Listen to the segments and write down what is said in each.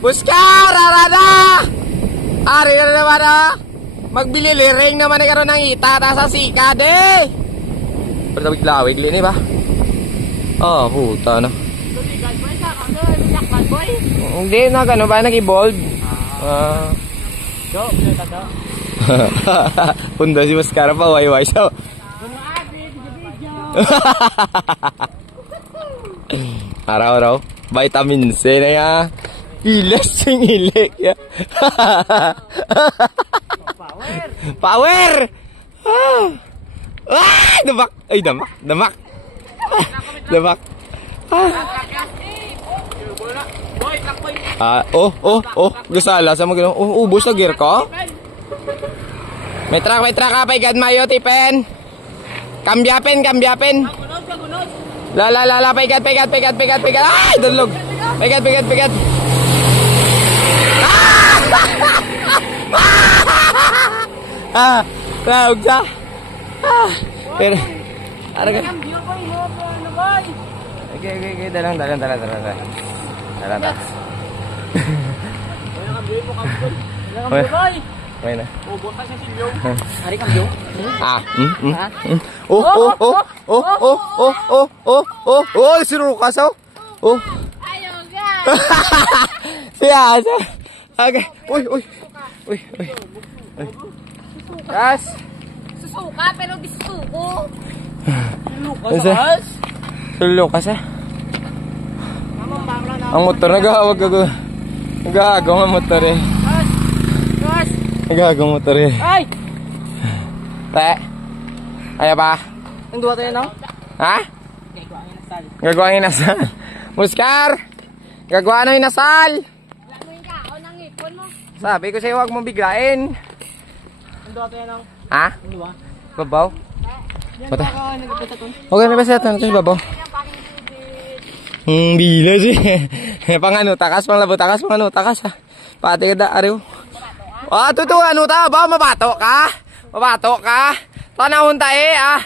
Buskar! Arada! Ari na naman ah! Magbili liring naman na karoon ng itata sa sikad eh! Pero tawig ni ba? Oh, puta na. Hindi na gano'n ba nag-evolve? Go, pinata daw. Punda si Buskar pa, way-way siya. Araw-araw, vitamin C na yan. Pilas yung ilik ya. Power! Damak! Ay, damak! Damak! Damak! Gusala sa mga ubos na gear ko. May truck ka, paigad mayo, tipen. Kambyapin. La, paigad. Ay, dulog. Paigad. Laog siya. Pero, aragan. Okay, dalang. Okay na. Hari kamyo. Sino ka sa? Siya. Okay. Uy. Gas. Susuka pero bisuko. Lukas. Lukas ah. Ang motor nagahawag ako. Nagahagaw ang motor eh. Nagahagaw ang motor eh. Ay! Te. Ayaw pa? Ang duwa tayo no? Ha? Gagawa ng inasal. Buskar! Gagawa ng inasal. Wala mo yung kaon ng ipon mo. Sabi ko sa'yo huwag mong biglain. Ang duwa tayo no? Ha? Ang duwa? Babaw? Bata. Nagpunta to. Okay, may basta ito. Ito si babaw. Bila sih. Takas ha. Pati ka da, ariw. Tuto, ano ta ba? Mabato ka? Tanahon ta eh, ah.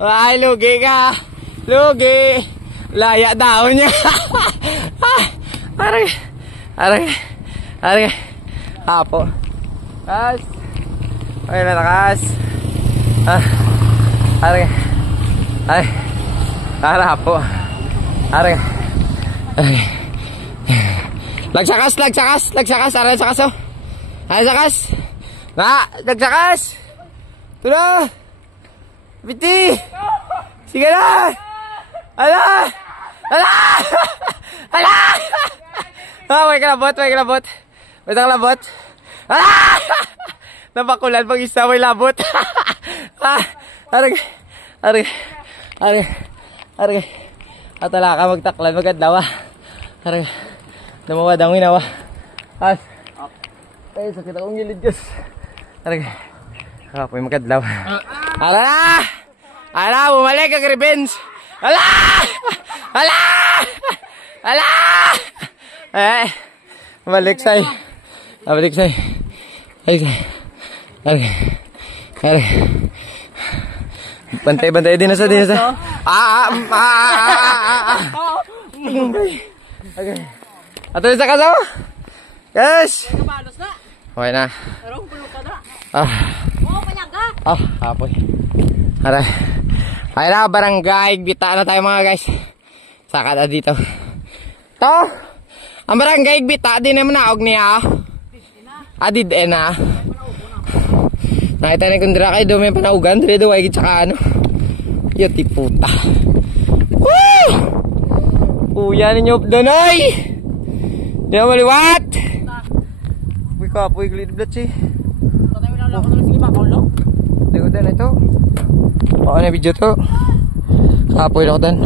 Ay, lugi ka. Lugi. Laya daw niya. Aray. Apo. Kas. Okay na takas. Aray. Apo. Aray. Lagsakas. Aray sakas oh. Aray sakas. Lagsakas. Tulo. Biti. Sige na. Ala! May kalabot. May kalabot. Ala! Nabakulan pag isa, may labot. Aray. Atala ka magtaklan, magkadlawa. Aray. Damawa, dangwinawa. Ay, sakit akong gilid, Diyos. Aray. Apoy magkadlawa. Ala! Bumalik ang revenge! Ala! Balik say. Ay. Bantay din na sa. Okay. Ato sa kaso? Yes. Okay na. Apoy. Aray. Ay na, barangay. Bita na tayo mga guys. Saka na dito. To. Ang barangay Bita din naman naog niya. Adid na. Nakita na kung dira kayo doon may panaugan. Dira doon ay tsaka ano. Yuti puta. Woo! Kuya ninyo doon ay. Di na maliwat. Uy kapoy glid blood si. Hindi ko din ito. Baka na video to. Kapoy lang dan.